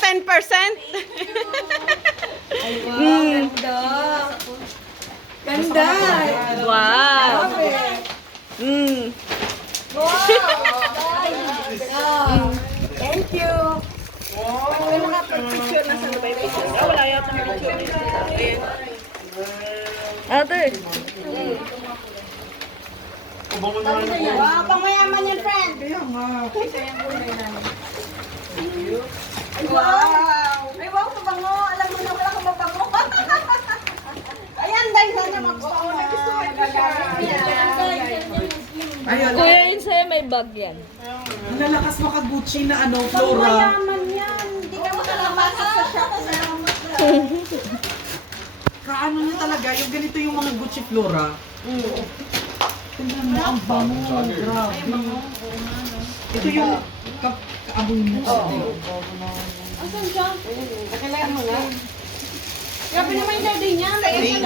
10%? Ay, wow, ganda. Ganda. Wow. Grabe. Wow. Thank you. Wala yata ng picture. Ate. Wow, pangmayaman yan, friend. Ay, wow. Ay, wow, mabango. Alam mo na wala kang mabango. Ayan, dahil sana mag-gusto na. Ayan, Kuya, yun sa'yo may bag yan. nalakas maka-Gucci na ano, Flora. Pangmayaman yan. Hindi ka makalabasa sa shop. Kaano nyo talaga, yung ganito yung mga Gucci Flora. Tingnan mo, ang bango. Grabe. Ito yung kaamoy mo. Asan siya? Nakilala mo nga. Grabe naman yung daddy niya. Thank you.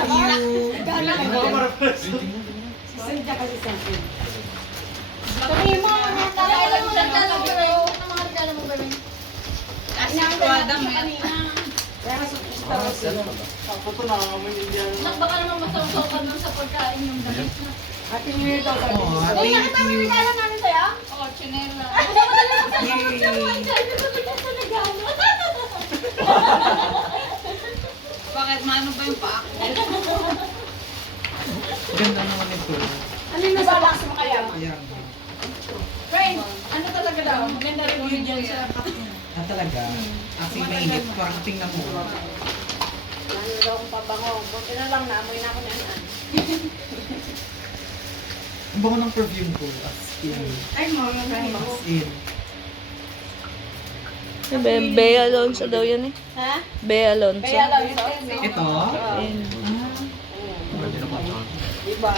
Sabihin mo, nakilala mo lang mo gawin. Ano mga regalo mo gawin? Inaantay natin siya kanina. Kaya nasupusta ko siya. Baka naman masawsaw nun sa pagkain yung damit na. Happy New Year daw. Oh, Uy, thank nakita mo yung you. regalo namin sa'yo? Oo, chinela. Bakit? Maano ba yung paa ko? Ganda naman ito. Ano yung nabalak mo kaya? Ayan. Friend, ano talaga daw? Maganda rin yung dyan sa Ah, talaga? Kasi mainit. Parang tingnan mo. Ano daw kung pabango. Buti na lang naamoy na ako na yan. Ang bango ng perfume ko. As in. Ay, mga As in. Bea Alonso daw yun eh. Ha? Bea Alonso. Kaya lang ito. Ito? Ayun. Diba?